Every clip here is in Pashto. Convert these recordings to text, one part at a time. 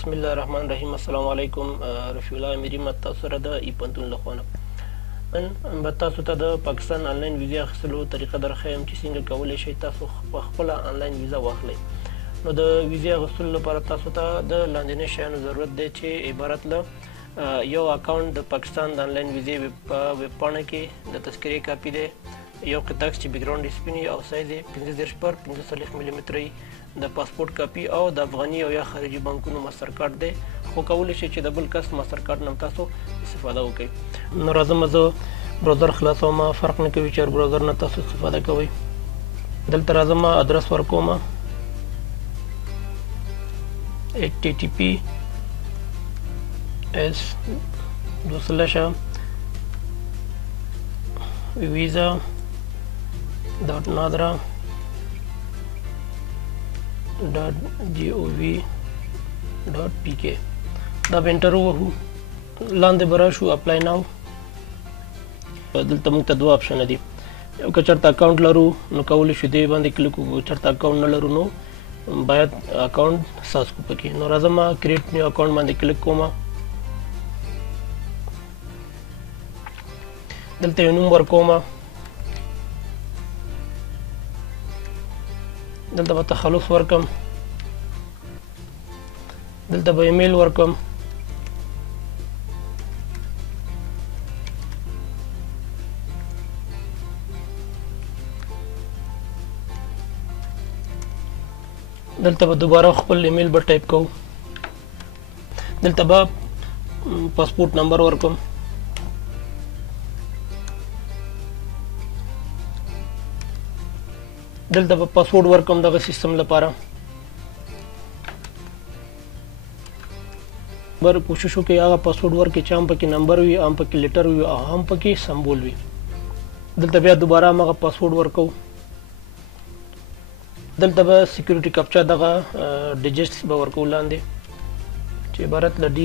بسم الله الرحمن الرحیم. السلام علیکم. رفیع الله امیری متا سره د ایپنتون لخوانه نن به تاسو ته د پاکستان انلاین ویزه اخستلو طریقه درخوایم چې څنګه کولی شئ تاسو خپل انلاین ویزه واخلئ. نو د ویزه اخستلو لپاره تاسو ته د لاندې شیانو ضرورت دی چې عبارت له یو اکاونټ د پاکستان د انلاین ویزه ویب پاڼه کې د تذکری کاپی دی، یو قطعه چې بیک ګراوند سپینی او سایز 15 پر 45 ملي متر د پاسپورت کاپی او د افغاني او یا خارجي بانکونو ماسترد دی، خو کولی شئ چې د بل کس ماسترد نه تاسو استفاده وکړئ. نو راځم زه براوزر خلاصوم، فرق نه کوي چې براوزر نه تاسو استفاده کوئ. دلته راځم ادرس ورکوم visa.nadra.gov.pk دا به انټر ووهو. لاندې به راشو اپلای ناو. دلته موږ ته دوه اپشنه دي، یو که چېرته اکاونټ لرو نو کولی شو دې باندې کلیک وکړو، چېرته اکاونټ نه لرو نو باید اکاونټ ساز کو پکې. نو راځم کریټ نیو اکاونټ باندې کلیک کوم. دلته یو نوم ورکوم، دلته به تخلص ورکم، دلته به ایمیل ورکم، دلته به دوباره خپل ایمیل به ټایپ کوم، دلته به پاسپورت نمبر ورکم، دلته به پاسورډ ورکم دغه سیستم لپاره. بر کوشش وکړئ هغه پاسورډ ورکړئ چې هم پکې نمبر وي، هم پکې لیټر وي او هم پکې سمبول وي. دلته بیا دوباره هغه پاسورډ ورکو. دلته به سکیورټي کپچا دغه ډیجټس به ورکو لاندې چې عبارت له D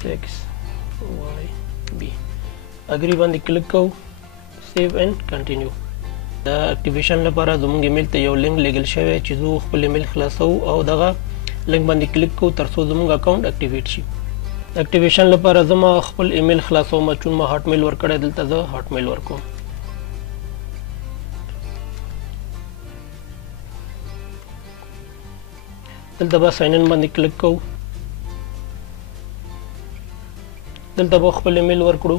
6YB. اګری باندې کلیک کوو، سیو اینڈ کنټینیو. د اکټیویشن لپاره زموږ ایمیل ته یو لینک لیږل شوی چې زه خپل ایمیل خلاصو او دغه لینک باندې کلیک کوو ترڅو زموږ اکاونټ اکټیویټ شي. اکټیویشن لپاره زما خپل ایمیل خلاصوم، چون ما هاټ میل ورکړی، دلته زه هاټ میل ورکوم. دلته به ساین ان باندې کلیک کوو، دلته به خپل ایمیل ورکړو،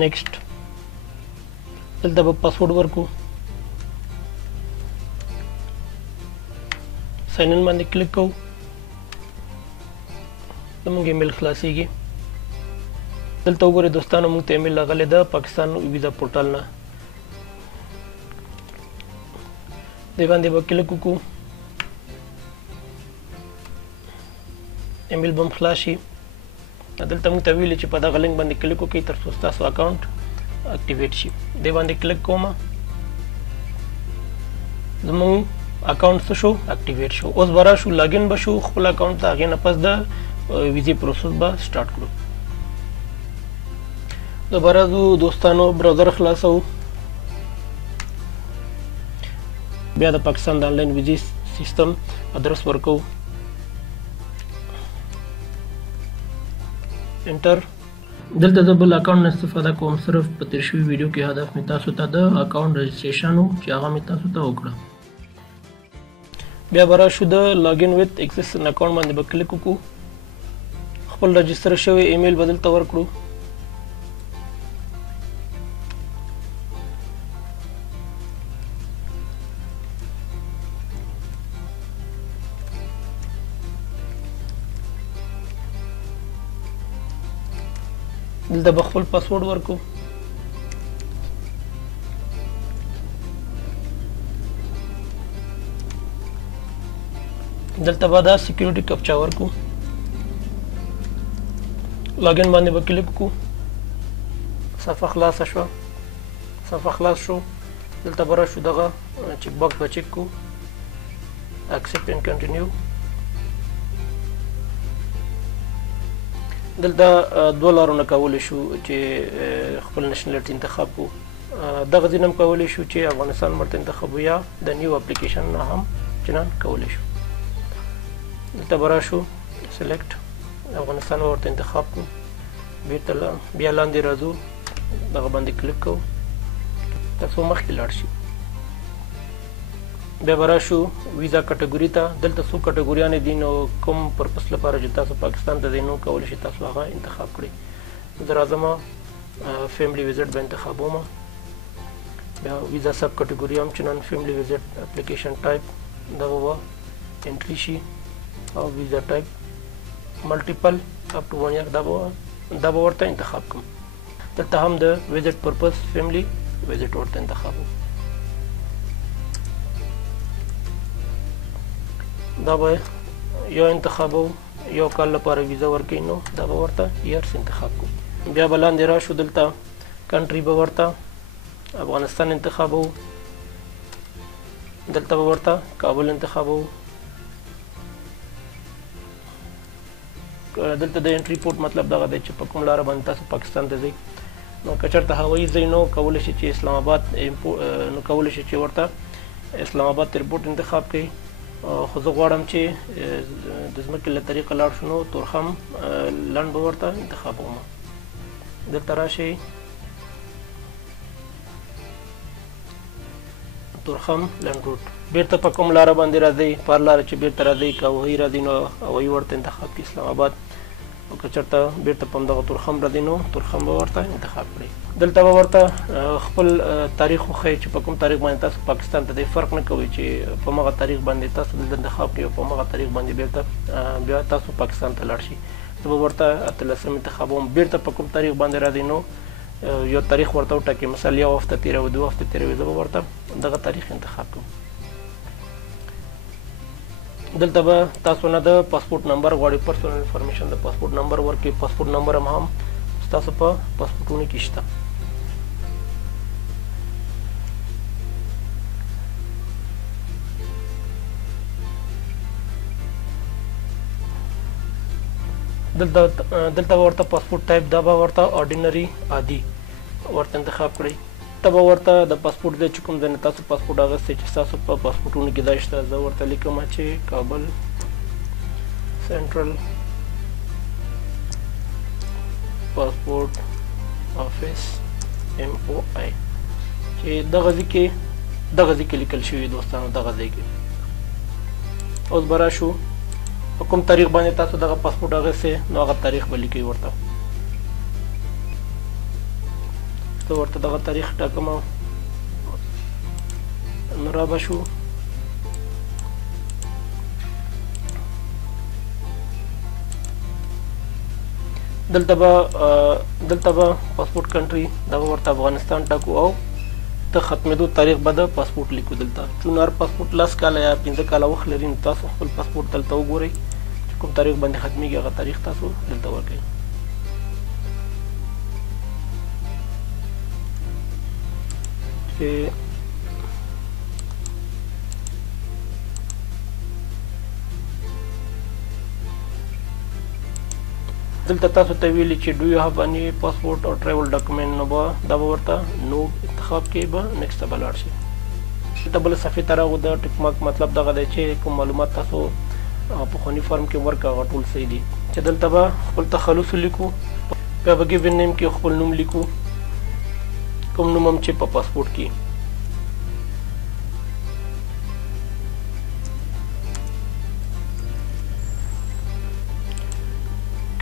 نیکسٹ. دلته به پاسورډ ورکو، ساین ان باندې کلیک کوو، زموږ ایمیل خلاصیږي. دلته وګورئ دوستانو موږ ته ایمیل راغلی د پاکستان ویزا پورټال نه، دې باندې به کلیک وکړو، ایمیل به هم خلاص شي. دلته موږ ته ویلي چې په دغه لینک باندې کلیک وکړئ ترڅو ستاسو اکاونټ اکټیویټ شي. دې باندې کلیک کوم، زموږ اکاونټ څه شو؟ اکټیویټ شو. اوس به راشو لاګین به شو خپل اکاونټ ته، هغې نه پس د ویزې پروسس به سټارټ کړو. دوباره زه دوستانو براوزر خلاصو، بیا د پاکستان د انلاین ویزې سیستم ادرس ورکو، انټر. دلته د بل اکاونټ نه استفاده کوم، صرف په تیر شوي ویډیو کې هدف مې تاسو ته د اکاونټ رجسټریشن و چې هغه مې تاسو ته وکړه. بیا به راشو د لاګین ویت اکسیسټنټ اکاونټ باندې به کلیک وکړو، خپل رجسټر شوی ایمیل به دلته ورکړو، دلته به خپل پاسورډ ورکو، دلته به دا سکیورټي کپچا ورکو، لاګین باندې به کلیک وکړو، صفحه خلاصه شوه. صفحه خلاص شو، دلته به راشو دغه چک باکس به چک کو، accept and continue. دلته دوه لارونه کولی شو چې خپل نشنلټي انتخاب کو. دغه ځینې هم کولی شو چې افغانستان ورته انتخاب یا د نیو اپلیکیشن نه هم چنان کولی شو. دلته به راشو سلیکټ افغانستان ورته انتخاب کو. بیرته بیا لاندې راځو دغه باندې کلیک کوو تاسو مخکې لاړ شي. بیا به راشو ویزا کټګوري ته. دلته څو کټګوریانې دي نو کوم پرپس لپاره چې تاسو پاکستان ته ځئ نو کولی شئ تاسو هغه انتخاب کړئ. زه راځم فیملی ویزټ به انتخابوم. بیا ویزا سب کټګوري هم چنان فیملی ویزټ اپلیکیشن ټایپ دغه به انټري شي او ویزا ټایپ ملټیپل اپ ټو 1 year دا به ورته انتخاب کوم. دلته هم د ویزټ پرپس فیملی ویزټ ورته انتخابوم. دا به یو انتخابو یو کال لپاره ویزا ورکوي نو دا به ورته ایرس انتخاب کوم. بیا به لاندې راشو دلته کنټري به ورته افغانستان انتخابو. دلته به ورته کابل انتخابو. دلته د انټري پورټ مطلب دغه دی چې په کوم لاره باندې تاسو پاکستان ته ځئ. نو که چېرته هوایي ځئ نو کولی شئ چې اسلام آباد نو کولی شئ چې ورته اسلام آباد ایرپورټ انتخاب کړئ. خو زه غواړم چې د ځمکې له طریقه لاړ شو نو تورخم لنډ به ورته انتخابوم. دلته راشئ تورخم لنډ روټ. بیرته په کوم لاره باندې راځئ په هر لاره چې بیرته راځئ که هوایي راځئ نو هوایي ورته انتخاب کړئ اسلام آباد. او که چېرته بیرته په همدغه تورخم راځئ نو تورخم به ورته انتخاب کړئ. دلته به ورته خپل تاریخ وښیئ چې په کوم تاریخ باندې تاسو پاکستان ته ځئ. فرق نه کوي چې په مغه تاریخ باندې تاسو دلته انتخاب کړئ او په مغه تاریخ باندې بیرته بیا تاسو پاکستان ته لاړ شئ. زه به ورته 13 انتخابوم. بیرته په کوم تاریخ باندې راځئ نو یو تاریخ ورته وټاکئ. مثلا یو هفته تېروي 2 هفته تېروي زه به ورته دغه تاریخ انتخاب کوم. دلته به تاسو نه د پاسپورت نمبر غواړئ. پرسنل انفارمیشن د پاسپورت نمبر ورکړئ. پاسپورت نمبر هم ستاسو په پاسپورټونو کې شته. دلته ورته پاسپورت ټایپ دا به ورته آرډینري عادي ورته انتخاب کړئ. ته به ورته د پاسپورت دی چې کوم ځای نه تاسو پاسپورت اخیستی چې ستاسو په پاسپورټونو کې دا شته. زه ورته لیکم چې کابل سنټرل پاسپورت آفیس MOI چې دغه ځای کې لیکل شوي دوستانو دغه ځای کې. اوس به راشو په کوم تاریخ باندې تاسو دغه پاسپورت اخیستی نو هغه تاریخ به لیکئ ورته. زه ورته دغه تاریخ ټاکم نو را به شو. دلته به پاسپورت کنټري دا به ورته افغانستان ټاکو او د ختمېدو تاریخ به د پاسپورت لیکو. دلته چون هر پاسپورت 10 کاله یا 15 کاله وخت لري نو تاسو خپل پاسپورت دلته وګورئ چې کوم تاریخ باندې ختمېږي هغه تاریخ تاسو دلته ورکړئ. دلته تاسو ته ویلي چې ډو یو هاف اني پاسپورت او ټریول ډاکومنټ نو به دا به ورته نو انتخاب کې به نیکسټ ته به لاړ شي. دلته بله صفحې ته راغلو. د ټیک مارک مطلب دغه دی چې کوم معلومات تاسو پخواني فارم کې ورکړه هغه ټول صحیح دي. چې دلته به خپل تخلص لیکو. بیا به ګیون نیم کې خپل نوم لیکو کوم نوم هم چې په پاسپورت کې.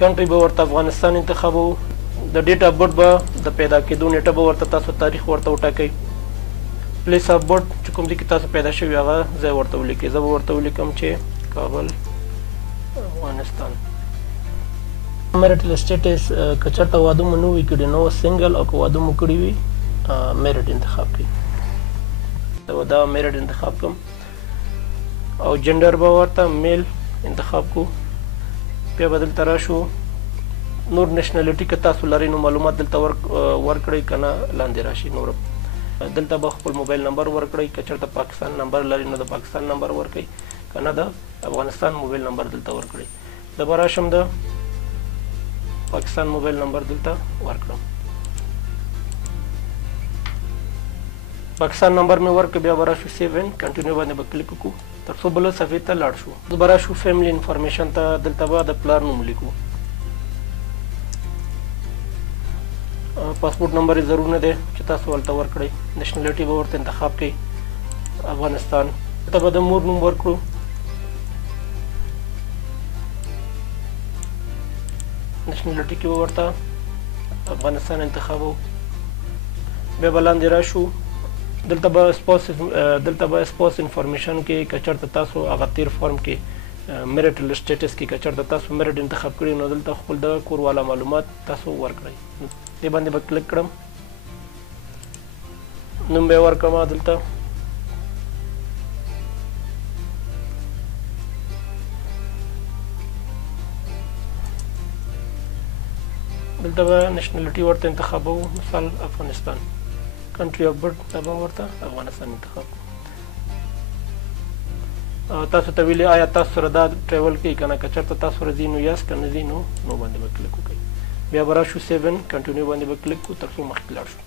کنټري به ورته افغانستان انتخابو. د ډیټ اف برث به د پیدا کېدو نیټه به ورته تاسو تاریخ ورته وټاکئ. پلیس اف برث چې کوم ځای کې تاسو پیدا شوي هغه ځای ورته ولیکئ. زه به ورته ولیکم چې کابل افغانستان. میرټل سټیټس که چېرته واده مو نه وي کړی نو سنګل او که واده مو کړي وي میرټ انتخاب کړئ. دا میرټ انتخاب کوم او جنډر به ورته میل انتخاب کو. بیا به دلته راشو نور نشنلټي که تاسو لرئ نو معلومات دلته ورکړئ که نه لاندې راشي. نور دلته به خپل موبایل نمبر ورکړئ. که چېرته پاکستان نمبر لرئ نو د پاکستان نمبر ورکړئ که نه د افغانستان موبایل نمبر دلته ورکړئ. زه به راشم د پاکستان موبایل نمبر دلته ورکړم. پاکستان نمبر مې ورکړ، بیا به راشو سیو اینډ کنټینیو باندې به کلیک وکړو تر څو بله صفحې ته لاړ شو. اوس به راشو فیملی انفارمیشن ته. دلته به د پلار نوم لیکو. پاسپورت نمبر یې ضرور نه دی چې تاسو هلته ورکړئ. نیشنلټي به ورته انتخاب کړئ افغانستان. دلته به د مور نوم ورکړو. نیشنلټي کې به ورته افغانستان انتخابو. بیا به لاندې راشو. دلته به سپوس انفارمیشن کې که چېرته تاسو هغه تیر فارم کې میرټل سټیټس کې که چېرته تاسو میرټ انتخاب کړي نو دلته خپل د کور والا معلومات تاسو ورکړئ. دې باندې به کلیک کړم. نوم به یې ورکړم دلته. دلته به نیشنلټي ورته انتخابوو، مثال افغانستان. کنټري اف برث دا به ورته افغانستان انتخاب کړو. تاسو ته ویلي آیا تاسو سره دا ټریول کوي که نه، که چېرته تاسو سره ځي نو یس، که نه ځي نو باندې به کلیک وکړئ. بیا به راشو سیو اینډ کنټینیو باندې به کلیک کړو تر څو مخکې لاړ شو.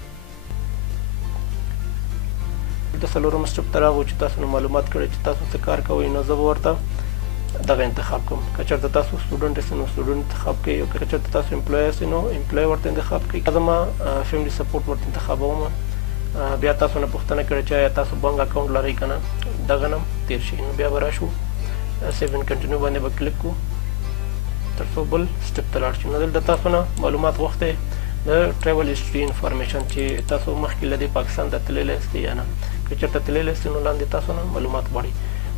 دلته څلورم سټپ ته راغلو چې تاسو نو معلومات کړئ چې تاسو څه کار کوئ. نو زه به ورته دغه انتخاب کوم. که چېرته تاسو سټوډنټ یاست نو سټوډنټ انتخاب کوئ، او که چېرته تاسو امپلوی یاست نو امپلوی ورته انتخاب کوئ. زما فیملی سپورټ ورته انتخابوم. بیا تاسو نه پوښتنه کړې چې آیا تاسو بانک اکاونټ لرئ که نه، دغه نه تېر شئ. نو بیا به راشو سیو اینډ کنټینیو باندې به کلیک کړو تر څو بل سټپ ته لاړ شو. نو دلته تاسو نه معلومات غوښتی د ټریول هسټري انفارمیشن چې تاسو مخکې له دې پاکستان ته تللی یاستئ یا نه. که چېرته تللی یاستئ نو لاندې تاسو نه معلومات غواړي.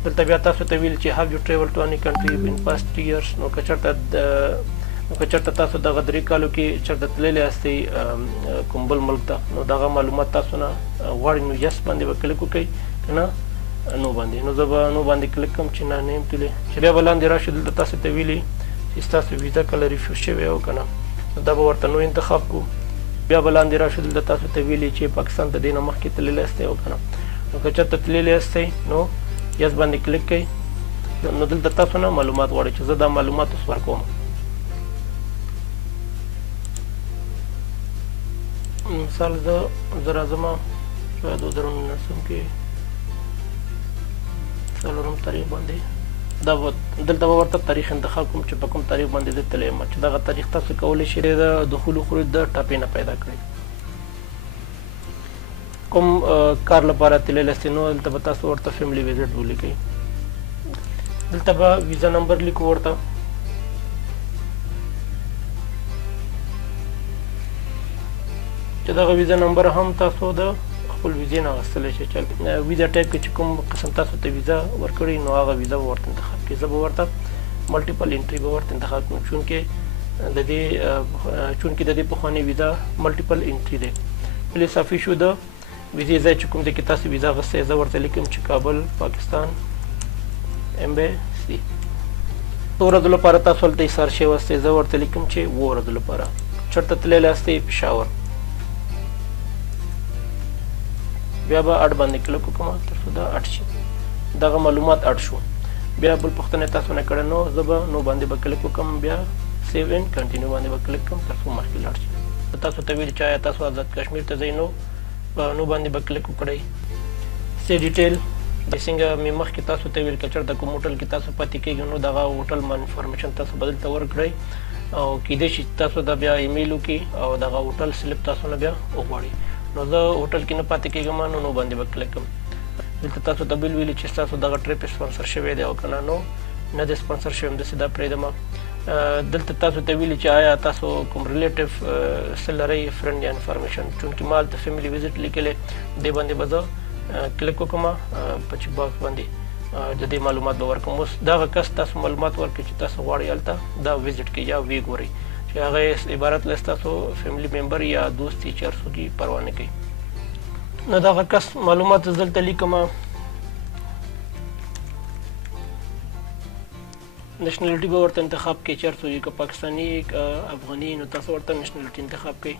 دلته بیا تاسو ته ویل چې هاو یو ټریول ټو اني کنټري ان پاست 3 ایرس. نو که چېرته تاسو دغه 3 کالو کې چېرته تللی یاستئ کوم بل ملک ته نو دغه معلومات تاسو نه غواړي نو یس باندې به کلیک وکړئ، که نه نو باندې. نو زه به نو باندې کلیک کوم چې نه یم تللی. چې بیا به لاندې راشو. دلته تاسو ته ویلي چې ستاسو ویزه کله ریفیوز شوې او که نه، نو دا به ورته نو انتخاب کړو. بیا به لاندې راشو. دلته تاسو ته ویلي چې پاکستان ته دې نه مخکې تللی یاستئ او که نه. نو که چېرته تللی یاستئ نو یس باندې کلیک کړئ. نو دلته تاسو نه معلومات غواړي چې زه دا معلومات اوس ورکوم. مثال زه راځم شاید 2019 کې څلورم تاریخ باندې دلته به ورته تاریخ انتخاب کوم چې په کوم تاریخ باندې زه تللی یم، چې دغه تاریخ تاسو کولی شئ د دخول و خروج د ټاپې نه پیدا کړئ. کوم کار لپاره تللی یاستئ نو دلته به تاسو ورته فیملی ویزټ ولیکئ. دلته به ویزا نمبر لیکو ورته. چې دغه ویزا نمبر هم تاسو د خپل ویزې نه اخیستلی شئ. چې ویزا ټایپ کې چې کوم قسم تاسو ته ویزا ورکړي نو هغه ویزا به ورته انتخاب کړئ. زه به ورته ملټیپل انټري به ورته انتخاب کړم چونکې د دې پخوانۍ ویزا ملټیپل انټري دی. پلیس آف ایشو د ویزې ځای چې کوم ځای کې تاسو ویزا اخیستی زه ورته لیکم چې کابل پاکستان امبیسي. 2 ورځو لپاره تاسو هلته ایسار شوي واستئ، زه ورته لیکم چې 2 ورځو لپاره. چېرته تللی یاستئ پېښور. بیا به اډ باندې کلیک وکړم تر څو دا اډ شي. دغه معلومات اډ شو. بیا بل پوښتنه تاسو نه کړې نو زه به نو باندې به کلیک وکړم. بیا سیو اینډ کنټینیو باندې به کلیک کړم تر څو مخکې لاړ شي. تاسو ته ویل چې آیا تاسو آزاد کشمیر ته ځئ نو باندې به کلیک وکړئ. سی ډیټیل څنګه مې مخکې تاسو ته ویل که چېرته کوم هوټل کې تاسو پاتې کېږئ نو دغه هوټل انفارمیشن تاسو به دلته ورکړئ او کیدای شي تاسو دا بیا ایمیل وکړي او دغه هوټل سلیپ تاسو نه بیا وغواړي. نو زه هوټل کې نه پاتې کېږم نو باندې به کلیک کړم. دلته تاسو ته بل ویلي چې ستاسو دغه ټریپ سپانسر شوی دی او که نه نو نه دی سپانسر شوی، همداسې دا پرېږدم. دلته تاسو ته ویلي چې آیا تاسو کوم ریلیټیو څه لرئ فرینډ یا انفارمیشن، چونکې ما هلته فیملی ویزټ لیکلی دې باندې به زه کلیک وکړم په چې باکس باندې د دې معلومات به ورکړم. اوس دغه کس تاسو معلومات ورکړي چې تاسو غواړئ هلته دا ویزټ کړئ یا ویې ګورئ چې هغه عبارت له ستاسو فیملی ممبر یا دوست چې هر څوک یې پروا نه کوي. نو دغه کس معلومات زه دلته لیکم. نیشنلټي به ورته انتخاب کړئ چې هر څوک که پاکستاني که افغاني نو تاسو ورته نیشنلټي انتخاب کړئ.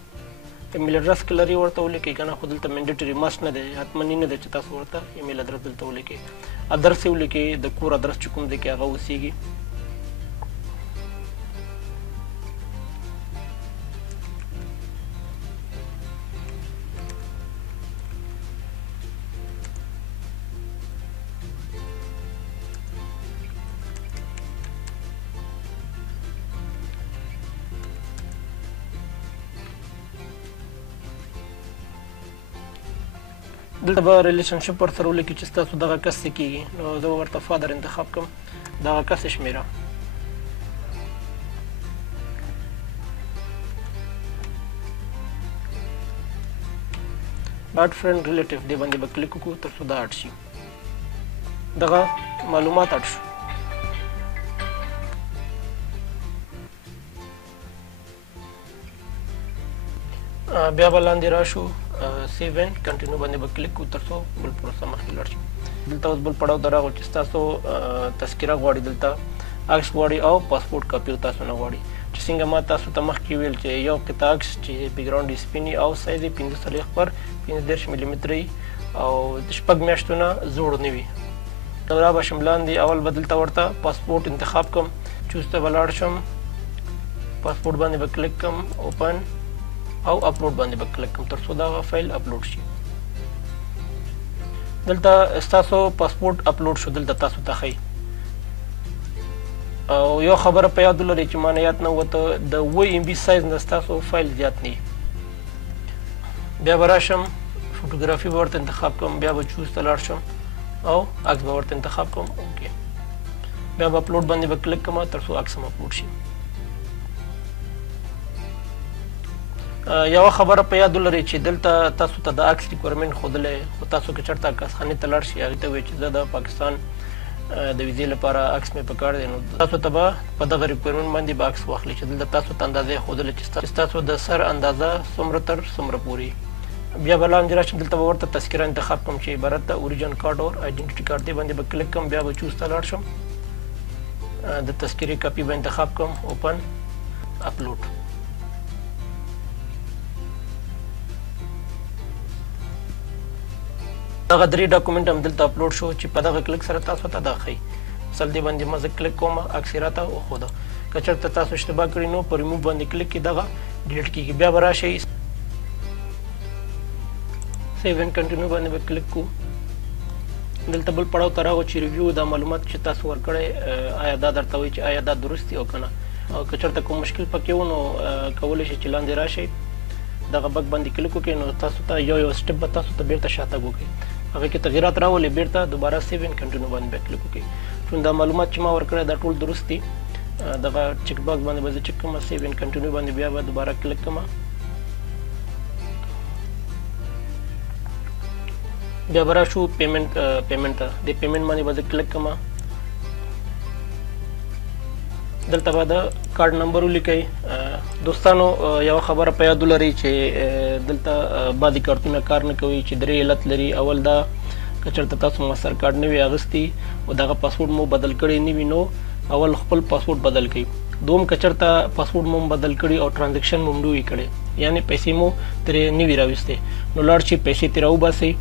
ایمیل اډرس که لري ورته ولیکئ که نه، خو دلته منډیټري ماسټ نه دی، حتمني نه دی چې تاسو ورته ایمیل اډرس دلته ولیکئ. ادرس یې ولیکئ د کور ادرس چې کوم دی کې هغه اوسیږي. دلته به ریلیشنشپ ورسره ولیکي چې ستاسو دغه کس څه کېږي نو زه به ورته فادر انتخاب کړم دغه کس یې شمېره اډ فرینډ ریلیټیو دې باندې به کلیک وکړو تر څو دا اډ شي دغه معلومات اډ شو بیا به لاندې راشو سیو اینډ کنټینیو باندې به کلیک وکړو تر څو بل پروسه مخکې لاړ شي دلته اوس بل پړاو دا راغلو چې ستاسو تذکره غواړي دلته عکس غواړي او پاسپورت کاپي تاسو نه غواړي چې څنګه ما تاسو ته مخکې ویل چې یو قطعه عکس چې بیکګراوند یې سپین او سایز یې 45 پر 15 ملي متر او د شپږ میاشتو نه زوړ نه وي نو را به شم لاندې اول به دلته ورته پاسپورت انتخاب کړم چوز ته به لاړ شم پاسپورت باندې به کلیک کړم اوپن او اپلوډ باندې به کلیک کړم تر څو دا فایل اپلوډ شي دلته ستاسو پاسپورت اپلوډ شو دلته تاسو ته ښیي او یو خبره په یاد ولرئ چې ما نه یاد نه وته د 8 MB سایز نه ستاسو فایل زیات نه بیا به راشم فوټوګرافي به ورته انتخاب کوم بیا به چوز ته لاړ شم او عکس به ورته انتخاب کوم اوکې بیا به اپلوډ باندې به کلیک کوم تر څو عکس هم اپلوډ شي یو خبره په یاد ولرئ چې دلته تاسو ته د عکس ریکوایرمنټ ښودلی خو تاسو که چېرته عکسخانې ته لاړ شئ هغې ته وایي چې زه د پاکستان د ویزې لپاره عکس مې پکار دی نو تاسو ته به په دغه ریکوایرمنټ باندې به عکس واخلي چې دلته تاسو ته اندازه یې ښودلې چې ستاسو د سر اندازه څومره تر څومره پورې بیا به لاندې راشم دلته به ورته تذکره انتخاب کوم چې عبارت د اوریجن کارډ او آیډنټیټي کارډ دی باندې به کلیک کوم بیا به چوز ته لاړ شم د تذکرې کاپي به انتخاب کوم اوپن اپلوډ دغه 3 ډاکومنټ هم دلته اپلوډ شو چې په دغه کلیک سره تاسو ته دا ښیي مثلا دې باندې ما زه کلیک کوم عکس یې راته وښوده که چېرته تاسو اشتباه کړي نو په ریموو باندې کلیک کې دغه ډیلیټ کېږي بیا به راشئ سیو اینډ کنټینیو باندې به کلیک کړو دلته بل پړاو ته راغلو چې ریویو دا معلومات چې تاسو ورکړی آیا دا درته وایي چې آیا دا درست دي او که نه او که چېرته کوم مشکل پکې و نو کولی شئ چې لاندې راشئ دغه بګ باندې کلیک وکړئ نو تاسو ته یو سټپ به تاسو ته بیرته شاتګ وکړي هغې کې تغیرات راولي بیرته دوباره سیو اینډ کنټینیو باندې به کلیک وکړئ چون دا معلومات چې ما ورکړی دا ټول درست دي دغه چک باکس باندې به زه چک کوم سیو اینډ کنټینیو باندې بیا به دوباره کلیک کوم بیا به راشو پیمنټ ته د پیمنټ باندې به زه کلیک کوم دلته به د کارډ نمبر ولیکئ دوستانو یو خبره په یاد ولرئ چې دلته بعضې کارتونه کار نه کوي چې 3 علت لري اول دا که چېرته تاسو ماستر کارډ نه وي اخیستی او دغه پاسورډ مو بدل کړی نه وي نو اول خپل پاسورډ بدل کړئ دوم که چېرته پاسورډ مو بدل کړي او ټرانزیکشن مو نه وي کړی یعنې پیسې مو ترې نه وي راویستې نو لاړ شئ پیسې ترې راوباسئ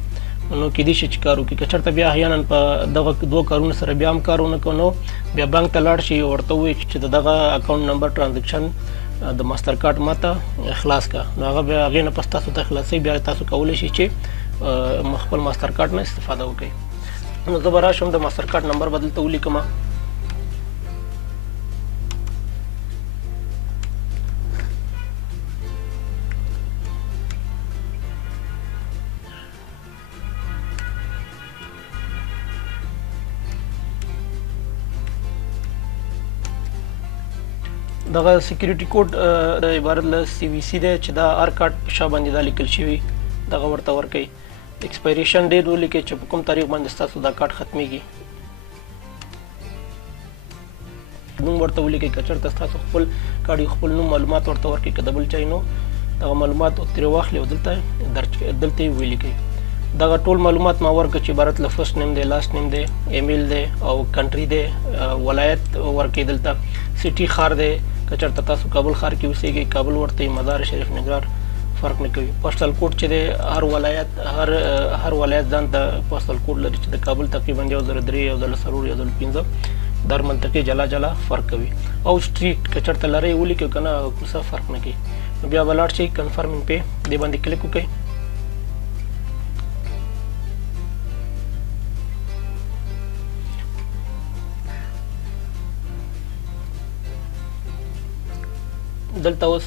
نو کېدای شي چې کار وکړي که چېرته بیا احیانا په دغه 2 کارونو سره بیا هم کار ونه کړو نو بیا بانک ته لاړ شي ورته ووایي چې د دغه اکاونټ نمبر ټرانزیکشن د ماستر کارډ ماته خلاص کا نو هغه بیا هغې نه پس تاسو ته خلاصوي بیا تاسو کولی شئ چې خپل ماستر کارډ نه استفاده وکړئ نو زه به راشم د ماستر کارډ نمبر به دلته ولیکم دغه سکیورټي کوډ عبارت له CVC دی چې دا هر کارت په شا باندې دا لیکل شوي دغه ورته ورکوئ ایکسپایریشن ډیټ ولیکئ چې په کوم تاریخ باندې ستاسو دا کارت ختمیږي نوم ورته ولیکئ که چېرته ستاسو خپل کارت خپل نوم معلومات ورته ورکړي که د بل چا نو دغه معلومات ترې واخلي او دلته یې ولیکئ دغه ټول معلومات ما ورکړه چې عبارت له فرست نیم دی لاست نیم دی ایمیل دی او کنټري دی ولایت ورکړئ دلته سټي ښار دی که چېرته تاسو کابل ښار کې اوسېږئ کابل ورته مزار شریف ننګرهار فرق نه کوي پوسټل کوډ چې دی هر ولایت ځان ته پوسټل کوډ لري چې د کابل تقریبا 1003 1004 1005 در منطقې جلا جلا فرق کوي او سټریټ که چېرته لرئ ولیکئ که نه کوڅه فرق نه کوي نو بیا به لاړ شئ کنفرمینګ پې دې باندې کلیک وکړئ دلته اوس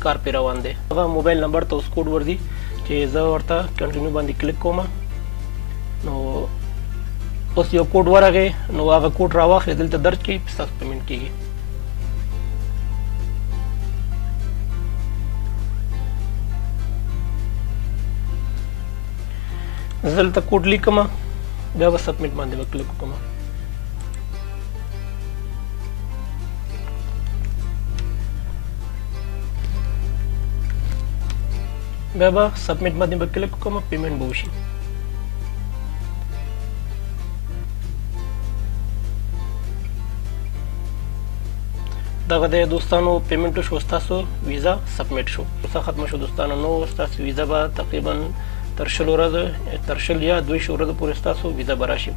کار پې روان دی هغه موبایل نمبر ته اوس کوډ ورځي چې زه ورته کنټینیو باندې کلیک کوم نو اوس یو کوډ ورغی نو هغه کوډ راواخلئ دلته درج کړئ ستاسو پیمنټ کیږي. زه دلته کوډ لیکم بیا به سبمیټ باندې به کلیک وکړم. بیا به سبمیټ باندې به کلیک وکړم پیمنټ به وشي. دغه د دوستانو پیمنټ شو ستاسو ویزا سبمیټ شو ختم شو دوستانو. نو ستاسو ویزا به تقریبا تر 20 ورځې یا 22 ورځې پورې ستاسو ویزا به راشي.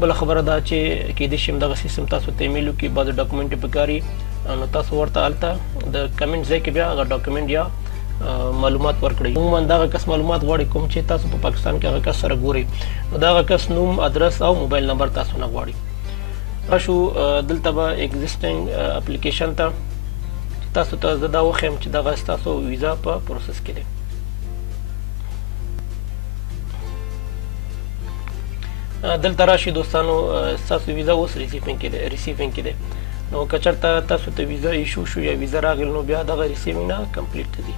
بله خبره دا چې کیدای شي همدغه سیستم تاسو ته ایمیل وکړي بعضې ډاکومنټ یې پکاري نو تاسو ورته هلته د کمنټ ځای کې بیا هغه ډاکومنټ یا معلومات ورکړئ. عموما دغه کس معلومات غواړي کوم چې تاسو په پاکستان کې هغه کس سره ګورئ نو دغه کس نوم ادرس او موبایل نمبر تاسو نه غواړي. راشو دلته به اگزیسټینګ اپلیکیشن ته تاسو ته زه دا وښیم چې دغه ستاسو ویزا په پروسس کې دی. دلته راشي دوستانو ستاسو ویزا اوس ریسیوینګ کې دی نو که چېرته تاسو ته ویزا ایشو شو یا ویزا راغلی نو بیا دغه ریسیوینګ نه کمپلیټ دی.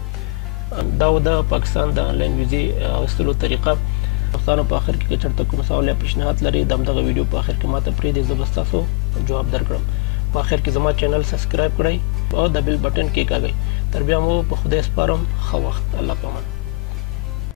دا و د پاکستان د آنلاین ویزې اخستلو طریقه. دوستانو په آخر کې که چېرته کوم سوال یا پیشنهاد لرئ د همدغه ویډیو په آخر کې ماته پرېږدئ زه به ستاسو جواب درکړم. په آخر کې زما چینل سبسکرایب کړئ او د بیل بټن کېکاږئ. تر بیا مو په خدای سپارم ښه وخت. الله پامان.